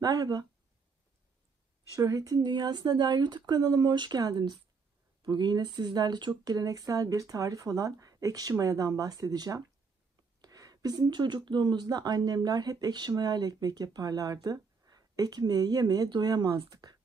Merhaba, Şöhret'in Dünyasına dair YouTube kanalıma hoş geldiniz. Bugün yine sizlerle çok geleneksel bir tarif olan ekşi mayadan bahsedeceğim. Bizim çocukluğumuzda annemler hep ekşi mayayla ekmek yaparlardı. Ekmeği yemeye doyamazdık.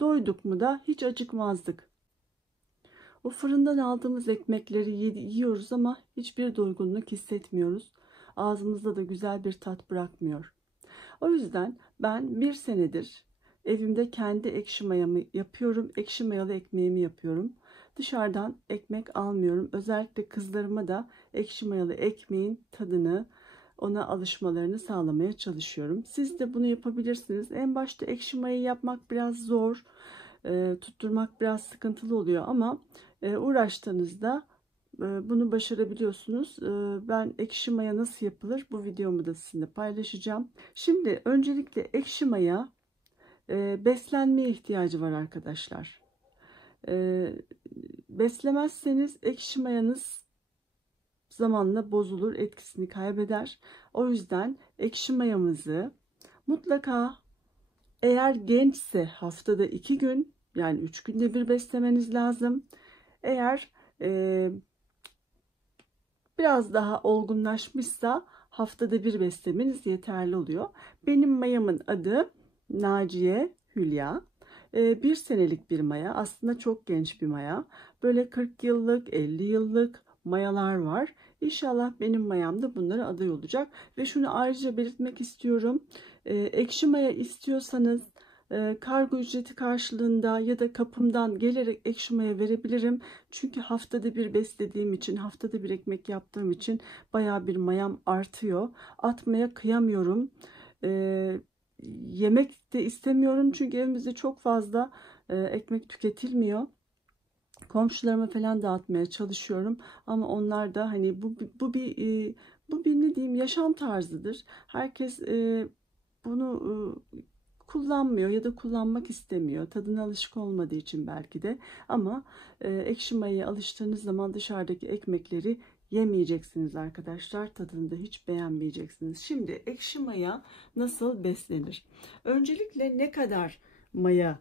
Doyduk mu da hiç acıkmazdık. O fırından aldığımız ekmekleri yiyoruz ama hiçbir doygunluk hissetmiyoruz. Ağzımızda da güzel bir tat bırakmıyor. O yüzden ben bir senedir evimde kendi ekşi mayamı yapıyorum. Ekşi mayalı ekmeğimi yapıyorum. Dışarıdan ekmek almıyorum. Özellikle kızlarıma da ekşi mayalı ekmeğin tadını, ona alışmalarını sağlamaya çalışıyorum. Siz de bunu yapabilirsiniz. En başta ekşi mayayı yapmak biraz zor. Tutturmak biraz sıkıntılı oluyor ama uğraştığınızda bunu başarabiliyorsunuz. Ben ekşi maya nasıl yapılır bu videomu da sizinle paylaşacağım. Şimdi öncelikle ekşi maya beslenmeye ihtiyacı var arkadaşlar. Beslemezseniz ekşi mayanız zamanla bozulur, etkisini kaybeder. O yüzden ekşi mayamızı mutlaka, eğer gençse haftada 2 gün, yani 3 günde bir beslemeniz lazım. Eğer biraz daha olgunlaşmışsa haftada bir beslemeniz yeterli oluyor. Benim mayamın adı Naciye Hülya. 1 senelik bir maya. Aslında çok genç bir maya. Böyle 40 yıllık, 50 yıllık mayalar var. İnşallah benim mayam da bunlara aday olacak. Ve şunu ayrıca belirtmek istiyorum. Ekşi maya istiyorsanız kargo ücreti karşılığında ya da kapımdan gelerek ekşi maya verebilirim. Çünkü haftada bir beslediğim için, haftada bir ekmek yaptığım için baya bir mayam artıyor. Atmaya kıyamıyorum. Yemek de istemiyorum çünkü evimizde çok fazla ekmek tüketilmiyor. Komşularıma falan dağıtmaya çalışıyorum ama onlar da hani bu bir ne diyeyim, yaşam tarzıdır. Herkes bunu kullanmıyor ya da kullanmak istemiyor. Tadına alışık olmadığı için belki de. Ama ekşi mayaya alıştığınız zaman dışarıdaki ekmekleri yemeyeceksiniz arkadaşlar. Tadını da hiç beğenmeyeceksiniz. Şimdi ekşi maya nasıl beslenir? Öncelikle ne kadar maya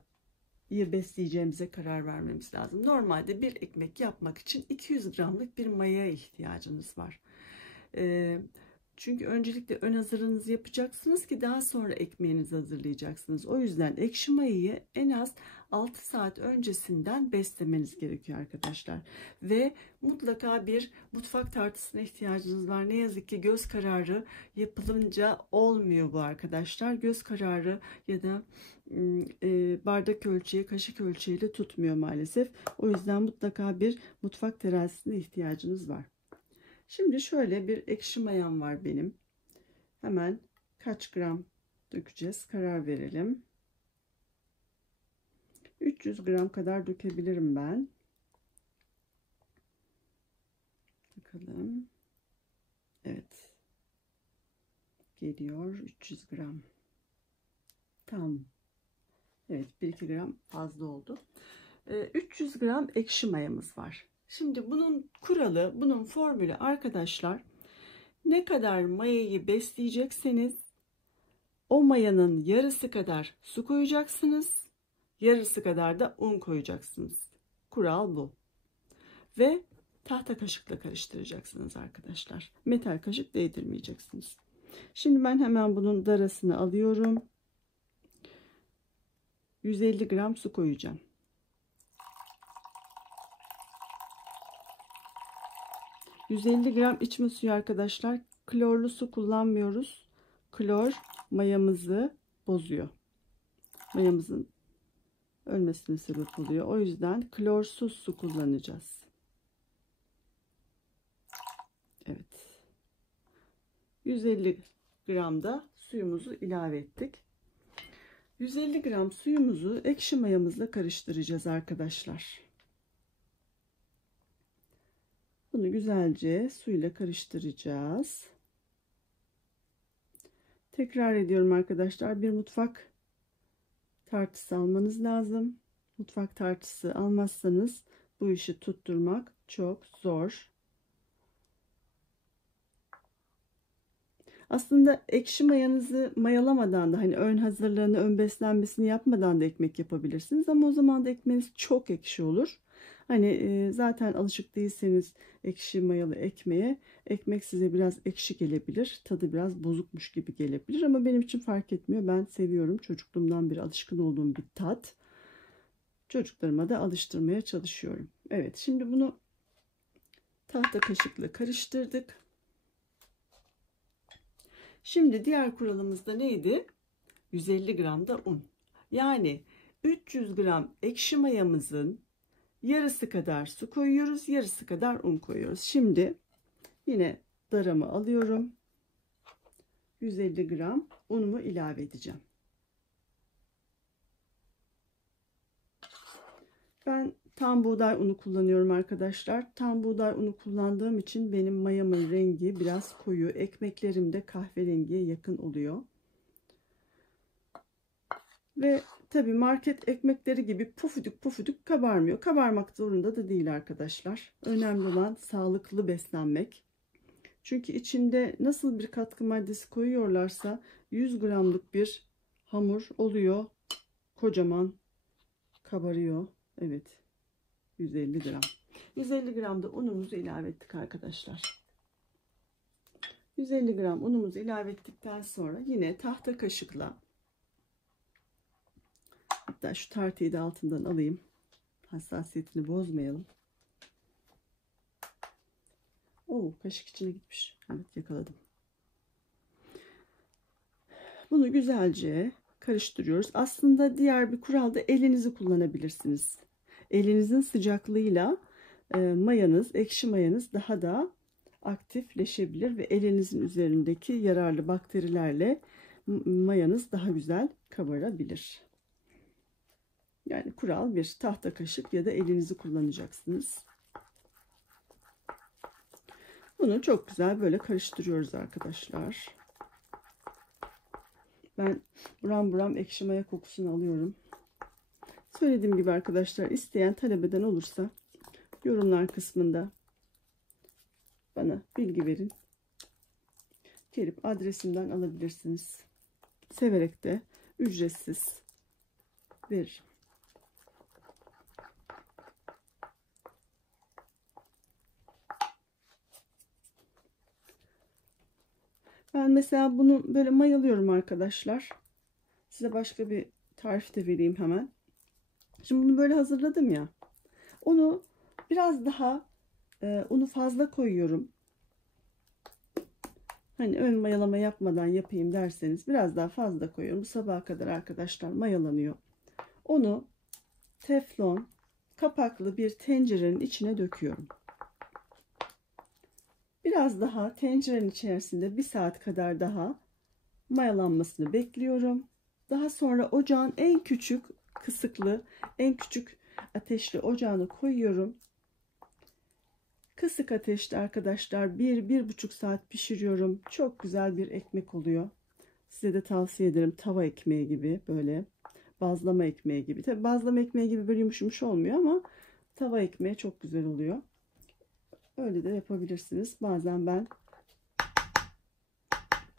besleyeceğimize karar vermemiz lazım. Normalde bir ekmek yapmak için 200 gramlık bir mayaya ihtiyacınız var. Çünkü öncelikle ön hazırlığınızı yapacaksınız ki daha sonra ekmeğinizi hazırlayacaksınız. O yüzden ekşi mayayı en az 6 saat öncesinden beslemeniz gerekiyor arkadaşlar. Ve mutlaka bir mutfak tartısına ihtiyacınız var. Ne yazık ki göz kararı yapılınca olmuyor bu arkadaşlar. Göz kararı ya da bardak ölçüğü, kaşık ölçüğüyle tutmuyor maalesef. O yüzden mutlaka bir mutfak terazisine ihtiyacınız var. Şimdi şöyle bir ekşi mayam var benim. Hemen kaç gram dökeceğiz, karar verelim. 300 gram kadar dökebilirim ben. Bakalım. Evet. Geliyor 300 gram. Tamam. Evet, 1-2 gram fazla oldu. 300 gram ekşi mayamız var. Şimdi bunun kuralı, bunun formülü arkadaşlar, ne kadar mayayı besleyecekseniz o mayanın yarısı kadar su koyacaksınız, yarısı kadar da un koyacaksınız. Kural bu. Ve tahta kaşıkla karıştıracaksınız arkadaşlar. Metal kaşık değdirmeyeceksiniz. Şimdi ben hemen bunun darasını alıyorum. 150 gram su koyacağım. ...150 gram içme suyu arkadaşlar. Klorlu su kullanmıyoruz. Klor mayamızı bozuyor. Mayamızın ölmesine sebep oluyor. O yüzden klorsuz su kullanacağız. Evet. 150 gram da suyumuzu ilave ettik. 150 gram suyumuzu ekşi mayamızla karıştıracağız arkadaşlar. Bunu güzelce suyla karıştıracağız. Tekrar ediyorum arkadaşlar, bir mutfak tartısı almanız lazım. Mutfak tartısı almazsanız bu işi tutturmak çok zor. Aslında ekşi mayanızı mayalamadan da hani ön hazırlığını, ön beslenmesini yapmadan da ekmek yapabilirsiniz. Ama o zaman da ekmeğiniz çok ekşi olur. Hani zaten alışık değilseniz ekşi mayalı ekmeğe, ekmek size biraz ekşi gelebilir. Tadı biraz bozukmuş gibi gelebilir ama benim için fark etmiyor. Ben seviyorum. Çocukluğumdan beri alışkın olduğum bir tat. Çocuklarıma da alıştırmaya çalışıyorum. Evet, şimdi bunu tahta kaşıkla karıştırdık. Şimdi diğer kuralımız da neydi? 150 gram da un. Yani 300 gram ekşi mayamızın yarısı kadar su koyuyoruz, yarısı kadar un koyuyoruz. Şimdi yine daramı alıyorum. 150 gram unumu ilave edeceğim. Ben tam buğday unu kullanıyorum arkadaşlar. Tam buğday unu kullandığım için benim mayamın rengi biraz koyu. Ekmeklerim de kahverengiye yakın oluyor. Ve tabii market ekmekleri gibi pufuduk pufuduk kabarmıyor. Kabarmak zorunda da değil arkadaşlar. Önemli olan sağlıklı beslenmek. Çünkü içinde nasıl bir katkı maddesi koyuyorlarsa 100 gramlık bir hamur oluyor. Kocaman kabarıyor. Evet. 150 gram. 150 gram da unumuzu ilave ettik arkadaşlar. 150 gram unumuzu ilave ettikten sonra yine tahta kaşıkla, hatta şu tartıyı da altından alayım. Hassasiyetini bozmayalım. Oo, kaşık içine gitmiş. Evet, yakaladım. Bunu güzelce karıştırıyoruz. Aslında diğer bir kuralda elinizi kullanabilirsiniz. Elinizin sıcaklığıyla mayanız, ekşi mayanız daha da aktifleşebilir ve elinizin üzerindeki yararlı bakterilerle mayanız daha güzel kabarabilir. Yani kural bir, tahta kaşık ya da elinizi kullanacaksınız. Bunu çok güzel böyle karıştırıyoruz arkadaşlar. Ben buram buram ekşi maya kokusunu alıyorum. Söylediğim gibi arkadaşlar, isteyen, talep eden olursa yorumlar kısmında bana bilgi verin. Gelip adresimden alabilirsiniz. Severek de ücretsiz veririm. Ben mesela bunu böyle mayalıyorum arkadaşlar. Size başka bir tarif de vereyim hemen. Şimdi bunu böyle hazırladım ya. Onu biraz daha unu fazla koyuyorum. Hani ön mayalama yapmadan yapayım derseniz biraz daha fazla koyuyorum. Bu sabaha kadar arkadaşlar mayalanıyor. Onu teflon kapaklı bir tencerenin içine döküyorum. Biraz daha tencerenin içerisinde 1 saat kadar daha mayalanmasını bekliyorum. Daha sonra ocağın en küçük kısıklı, en küçük ateşli ocağına koyuyorum. Kısık ateşte arkadaşlar 1-1,5 saat pişiriyorum. Çok güzel bir ekmek oluyor. Size de tavsiye ederim. Tava ekmeği gibi, böyle bazlama ekmeği gibi. Tabi bazlama ekmeği gibi böyle yumuş olmuyor ama tava ekmeği çok güzel oluyor. Öyle de yapabilirsiniz. Bazen ben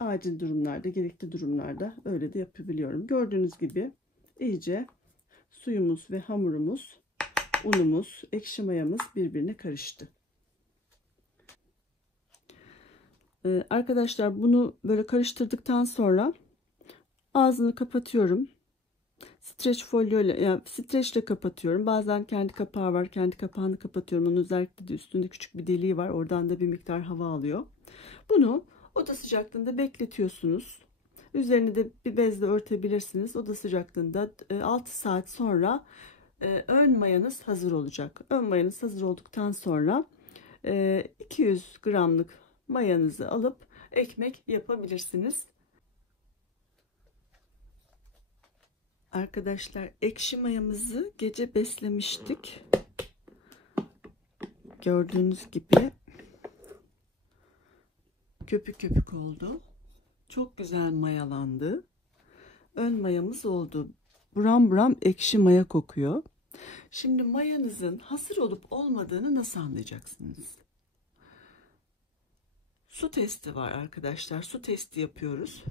acil durumlarda, gerekli durumlarda öyle de yapabiliyorum. Gördüğünüz gibi iyice suyumuz ve hamurumuz, unumuz, ekşi mayamız birbirine karıştı. Arkadaşlar, bunu böyle karıştırdıktan sonra ağzını kapatıyorum. Streç folyo ile, yani streçle kapatıyorum. Bazen kendi kapağı var, kendi kapağını kapatıyorum. Onun özellikle de üstünde küçük bir deliği var. Oradan da bir miktar hava alıyor. Bunu oda sıcaklığında bekletiyorsunuz. Üzerini de bir bezle örtebilirsiniz. Oda sıcaklığında 6 saat sonra ön mayanız hazır olacak. Ön mayanız hazır olduktan sonra 200 gramlık mayanızı alıp ekmek yapabilirsiniz. Arkadaşlar, ekşi mayamızı gece beslemiştik. Gördüğünüz gibi köpük köpük oldu. Çok güzel mayalandı. Ön mayamız oldu. Buram buram ekşi maya kokuyor. Şimdi mayanızın hazır olup olmadığını nasıl anlayacaksınız? Su testi var arkadaşlar. Su testi yapıyoruz.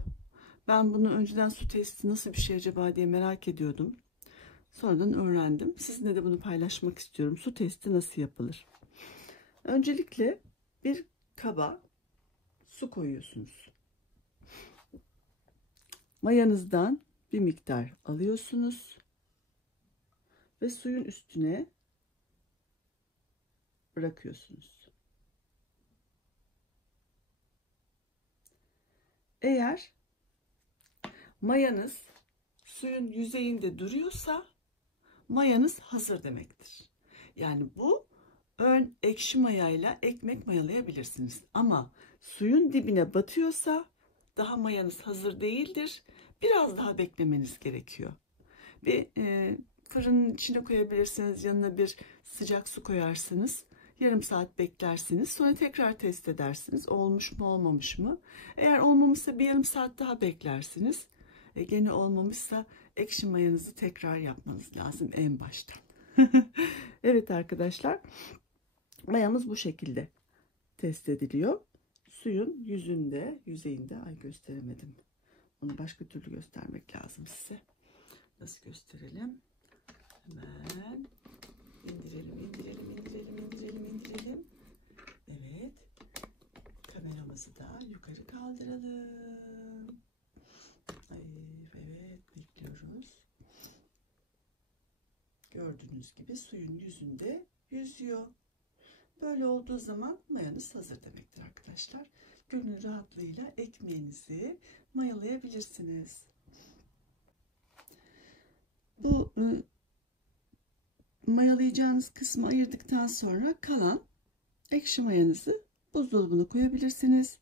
Ben bunu önceden su testi nasıl bir şey acaba diye merak ediyordum. Sonradan öğrendim. Sizinle de bunu paylaşmak istiyorum. Su testi nasıl yapılır? Öncelikle bir kaba su koyuyorsunuz. Mayanızdan bir miktar alıyorsunuz ve suyun üstüne bırakıyorsunuz. Eğer mayanız suyun yüzeyinde duruyorsa mayanız hazır demektir. Yani bu ön ekşi mayayla ekmek mayalayabilirsiniz. Ama suyun dibine batıyorsa daha mayanız hazır değildir. Biraz daha beklemeniz gerekiyor. Bir fırının içine koyabilirsiniz. Yanına bir sıcak su koyarsınız. Yarım saat beklersiniz. Sonra tekrar test edersiniz. Olmuş mu olmamış mı? Eğer olmamışsa bir yarım saat daha beklersiniz. Gene olmamışsa ekşi mayanızı tekrar yapmanız lazım en baştan. Evet arkadaşlar. Mayamız bu şekilde test ediliyor. Suyun yüzeyinde, ay gösteremedim. Onu başka türlü göstermek lazım size. Nasıl gösterelim? Hemen indirelim. Evet. Kameramızı da yukarı kaldıralım. Evet, bekliyoruz. Gördüğünüz gibi suyun yüzünde yüzüyor. Böyle olduğu zaman mayanız hazır demektir arkadaşlar. Gönül rahatlığıyla ekmeğinizi mayalayabilirsiniz. Bu mayalayacağınız kısmı ayırdıktan sonra kalan ekşi mayanızı buzdolabına koyabilirsiniz.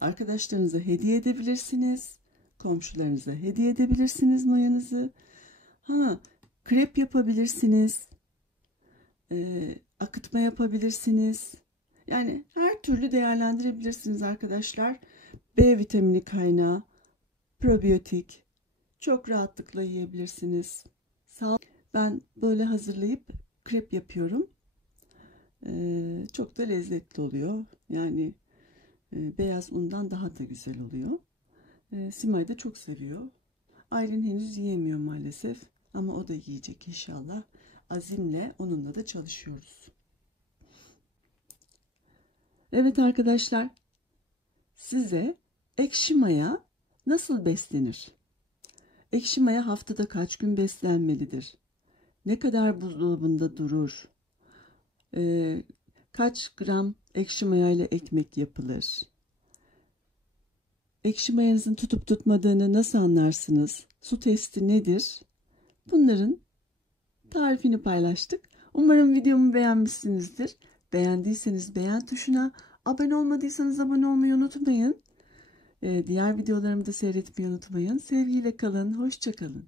Arkadaşlarınıza hediye edebilirsiniz. Komşularınıza hediye edebilirsiniz mayanızı. Krep yapabilirsiniz. Akıtma yapabilirsiniz. Yani her türlü değerlendirebilirsiniz arkadaşlar. B vitamini kaynağı, probiyotik. Çok rahatlıkla yiyebilirsiniz. Ben böyle hazırlayıp krep yapıyorum. Çok da lezzetli oluyor. Yani beyaz undan daha da güzel oluyor. Simay da çok seviyor. Aylin henüz yiyemiyor maalesef. Ama o da yiyecek inşallah. Azimle onunla da çalışıyoruz. Evet arkadaşlar. Size ekşi maya nasıl beslenir? Ekşi maya haftada kaç gün beslenmelidir? Ne kadar buzdolabında durur? Kaç gram ekşi maya ile ekmek yapılır? Ekşi mayanızın tutup tutmadığını nasıl anlarsınız? Su testi nedir? Bunların tarifini paylaştık. Umarım videomu beğenmişsinizdir. Beğendiyseniz beğen tuşuna, abone olmadıysanız abone olmayı unutmayın. Diğer videolarımı da seyretmeyi unutmayın. Sevgiyle kalın, hoşça kalın.